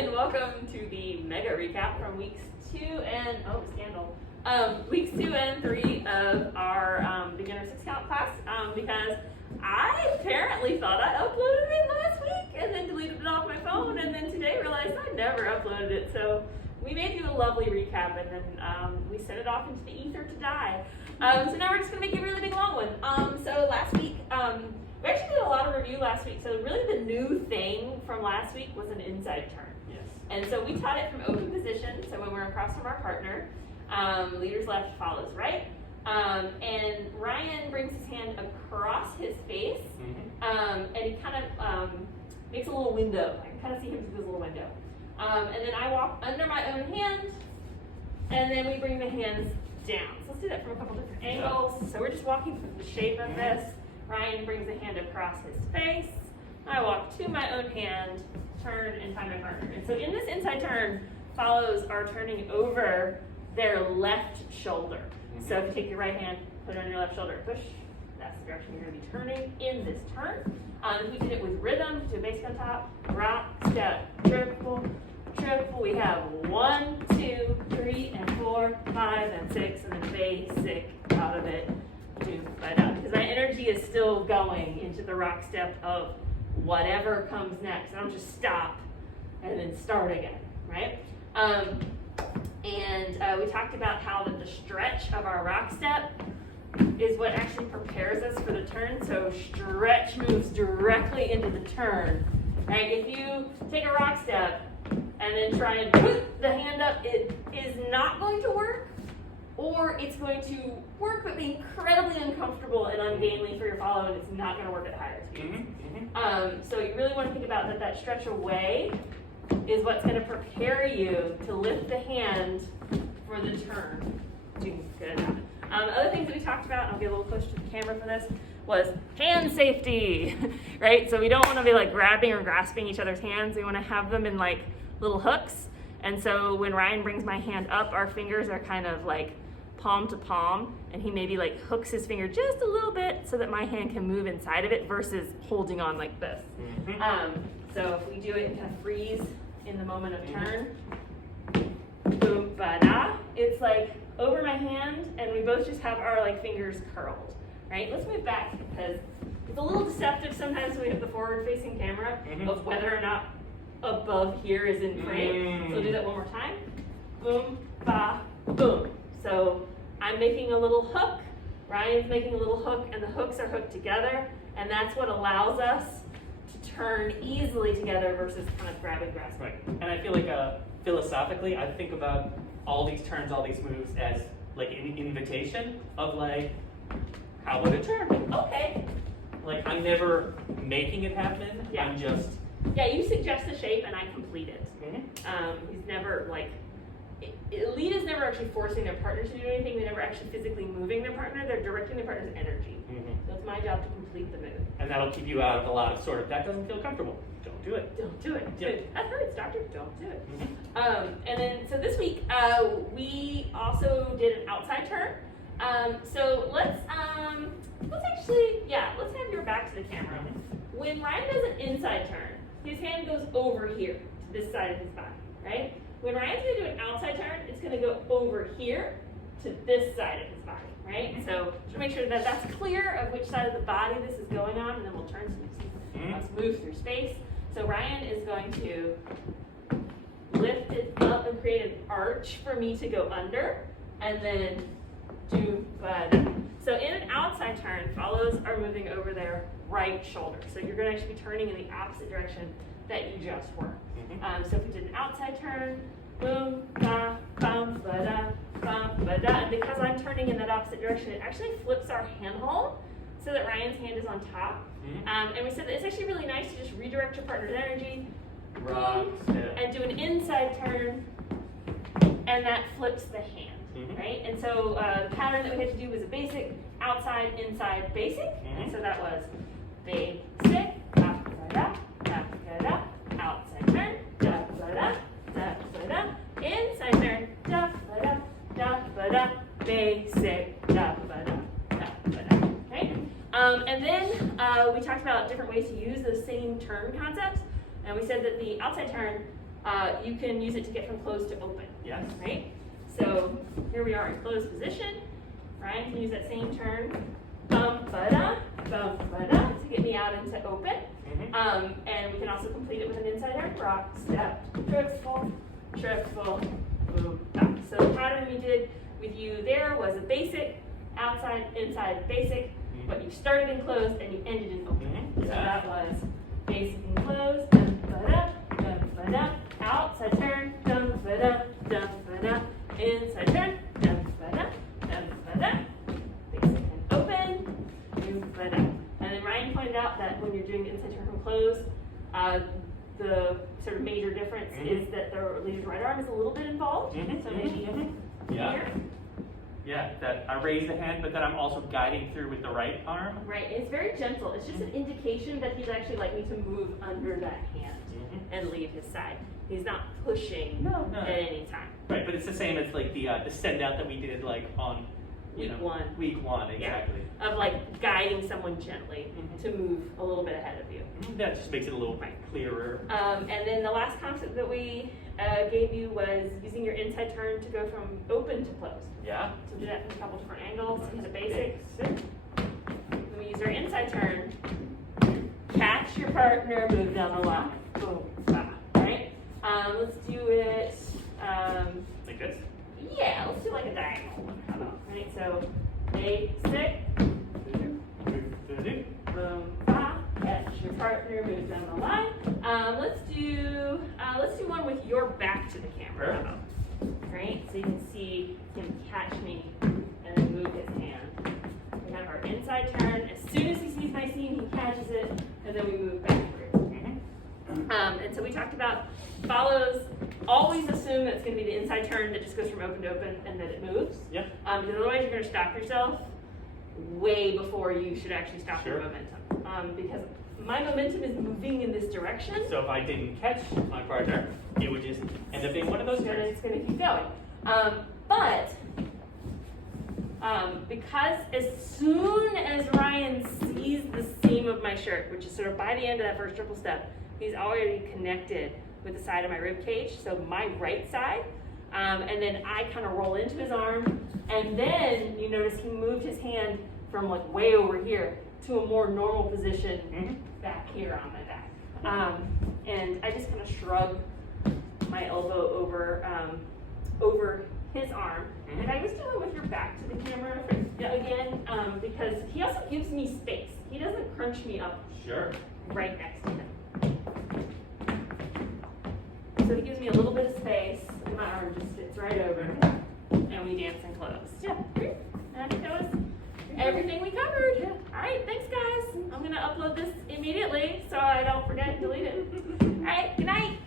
and welcome to the mega recap from weeks 2 and weeks 2 and 3 of our beginner 6 count class, because I apparently thought I uploaded it last week and then deleted it off my phone, and then today realized I never uploaded it. So we made you a lovely recap, and then we sent it off into the ether to die. So now we're just gonna make it a really big long one. So last week, we actually did a lot of review last week. So really the new thing from last week was an inside turn. Yes. And so we taught it from open position. So when we're across from our partner, leader's left follows right. And Ryan brings his hand across his face, and he kind of makes a little window. I can kind of see him through this little window. And then I walk under my own hand, and then we bring the hands down. So let's do that from a couple different angles. So we're just walking through the shape of this. Ryan brings a hand across his face. I walk to my own hand, turn, and find my partner. And so in this inside turn follows our turning over their left shoulder. So if you take your right hand, put it on your left shoulder, push, that's the direction you're going to be turning in this turn. We did it with rhythm, to a basic on top, rock, step, triple, triple. We have 1, 2, 3, and 4, 5, and 6, and then basic out of it. Because my energy is still going into the rock step of whatever comes next. I don't just stop and then start again, right? We talked about how the stretch of our rock step is what actually prepares us for the turn. So stretch moves directly into the turn, right? If you take a rock step and then try and put the hand up, it is not going to work, or it's going to work but be incredibly uncomfortable and ungainly for your follow, and it's not going to work at higher speeds. So you really want to think about that stretch away is what's going to prepare you to lift the hand for the turn. Good. Other things that we talked about, and I'll get a little closer to the camera for this, was hand safety, right? So we don't want to be like grabbing or grasping each other's hands. We want to have them in like little hooks. And so when Ryan brings my hand up, our fingers are kind of like palm to palm, and he maybe like hooks his finger just a little bit so that my hand can move inside of it versus holding on like this. So if we do it and kind of freeze in the moment of turn, boom, ba-da, it's like over my hand, and we both just have our like fingers curled, right? Let's move back, because it's a little deceptive sometimes when we have the forward-facing camera of whether or not above here is in frame. So we'll do that one more time. Boom, ba, boom. So I'm making a little hook, Ryan's making a little hook, and the hooks are hooked together, and that's what allows us to turn easily together versus kind of grab and grasp. Right. And I feel like philosophically, I think about all these turns, all these moves as like an invitation of like, how about a turn? Okay. Like I'm never making it happen. Yeah. I'm just. Yeah, you suggest the shape and I complete it. He's never like, lead is never actually forcing their partner to do anything. They're never actually physically moving their partner. They're directing their partner's energy. So it's my job to complete the move. And that'll keep you out of a lot of sort of, that doesn't feel comfortable. Don't do it. Don't do it. Yep. That hurts, doctor. Don't do it. And then, so this week, we also did an outside turn. So let's have your back to the camera. When Ryan does an inside turn, his hand goes over here to this side of his body, right? When Ryan's going to do an outside turn, it's going to go over here to this side of his body, right? So just make sure that that's clear of which side of the body this is going on, and then we'll turn some let's move through space. So Ryan is going to lift it up and create an arch for me to go under, and then do so in an outside turn, follows are moving over their right shoulder. So you're going to actually be turning in the opposite direction that you just were. So if we did an outside turn, boom, ba, bum, ba-da, bum, ba-da. And because I'm turning in that opposite direction, it actually flips our handhold so that Ryan's hand is on top. And we said that it's actually really nice to just redirect your partner's energy, and do an inside turn, and that flips the hand. Right? And so the pattern that we had to do was a basic, outside, inside, basic. And so that was basic, da, da, da, da, da, outside turn, da, da, da, da, da, inside turn, da, da, da, da, da, basic, da, da, da, da, da. Okay? And then we talked about different ways to use those same turn concepts. And we said that the outside turn you can use it to get from closed to open. Yes. Right? So here we are in closed position. Ryan can use that same turn. Bum-ba-da, bum-ba-da, to get me out into open. And we can also complete it with an inside arc rock step. Triple, triple, boom, back. So the pattern we did with you there was a basic, outside, inside, basic, but you started in closed and you ended in open. So that was basic and closed, dum-ba-da, dum-ba-da, outside turn, dum-ba-da, dum-ba-da, inside turn, dum-ba-da, dum-ba-da, basic and open, dum-ba-da. And then Ryan pointed out that when you're doing the inside turn from closed, the sort of major difference is that the leader's right arm is a little bit involved. So maybe here. Yeah, that I raise the hand, but then I'm also guiding through with the right arm. Right, it's very gentle. It's just an indication that he'd actually like me to move under that hand and leave his side. He's not pushing No. at any time. Right, but it's the same as like the send out that we did like on Week one. Week one, exactly. Of like guiding someone gently to move a little bit ahead of you. That just makes it a little clearer. And then the last concept that we gave you was using your inside turn to go from open to closed. Yeah. So do that from a couple different angles. Hit a basic. Then we use our inside turn. Catch your partner, move down the line. Boom, bah, right? Let's do it. Like this? Yeah, let's do like a diagonal one. How about, right? So basic. Boom, bah, catch your partner, move down the line. Let's do one with your back to the camera. How about? Right? So you can see him catch me and then move his hand. We have our inside turn. As soon as he sees my seam, he catches it, and then we move backwards. And so we talked about follows. Always assume that it's going to be the inside turn that just goes from open to open and that it moves. Yeah. Because otherwise you're going to stop yourself way before you should actually stop your momentum. Because my momentum is moving in this direction. So if I didn't catch my partner, it would just end up being one of those turns. It's going to keep going. Because as soon as Ryan sees the seam of my shirt, which is sort of by the end of that first triple step, he's already connected with the side of my rib cage, so my right side. And then I kind of roll into his arm, and then you notice he moved his hand from like way over here to a more normal position back here on my back. And I just kind of shrug my elbow over his arm. And I was doing with your back to the camera again, because he also gives me space. He doesn't crunch me up right next to him. So he gives me a little bit of space, and my arm just fits right over, and we dance and close. Yeah, and I think that was everything we covered. Yeah. All right, thanks guys. I'm gonna upload this immediately so I don't forget and delete it. All right, good night.